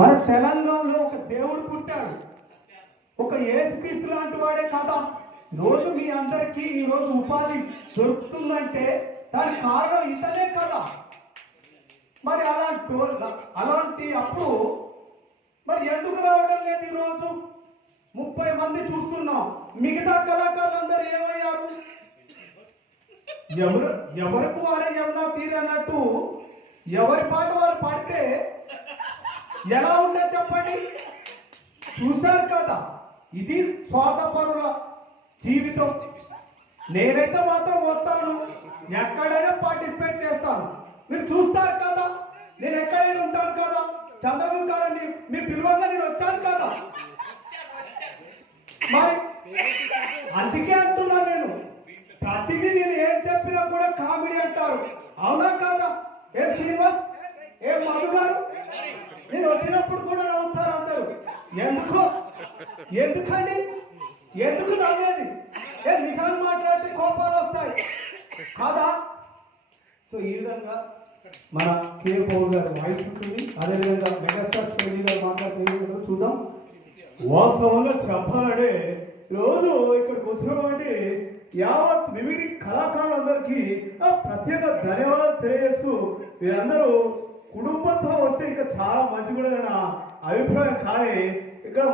మన తెలంగాణలో ఒక దేవుడు పుట్టాడు, ఒక యేసుక్రీస్తు లాంటి వాడే కదా రోజు మీ అందరికీ ఈరోజు ఉపాధి దొరుకుతుందంటే దానికి కారణం ఇతనే కదా. మరి అలాంటి అప్పుడు మరి ఎందుకు రావడం లేదు? ఈరోజు 30 మంది చూస్తున్నాం, మిగతా కళాకారులందరూ ఏమయ్యారు? ఎవరికి వారే యమునా తీరన్నట్టు ఎవరి పాట వారు పాడితే ఎలా ఉందో చెప్పండి. చూశారు కదా, ఇది స్వార్థపరుల జీవితం. నేనైతే మాత్రం వస్తాను, ఎక్కడైనా పార్టిసిపేట్ చేస్తాను. మీరు చూస్తారు కదా, నేను ఎక్కడైనా ఉంటాను కదా. చంద్రబాబు గారిని మీ పిలువగా నేను వచ్చాను కదా. మరి అందుకే అంటున్నా, నేను ప్రతిదీ నేను ఏం చెప్పినా కూడా కామెడీ అంటారు, అవునా కాదా? ఏం శ్రీనివాస్, ఏం మధు గారు, నేను వచ్చినప్పుడు కూడా నవ్వుతారు అందరూ. ఎందుకండి? ఎందుకు నవ్వేది? నిజాలు మాట్లాడితే కోపాలు వస్తాయి కాదా? సో ఈ విధంగా మన కే పౌల్ గారు వాయిస్ ఉంటుంది, అదేవిధంగా మెగాస్టార్ చిరంజీవి గారు మాట్లాడుతూ చూద్దాం. వాస్తవంగా చెప్పాలంటే రోజు ఇక్కడికి వచ్చినటువంటి యావత్ వివిధ కళాకారులందరికీ ప్రత్యేక ధన్యవాదాలు తెలియజేస్తూ, వీరందరూ కుటుంబంతో వస్తే ఇంకా చాలా మంచి కూడా అభిప్రాయం. కానీ ఇక్కడ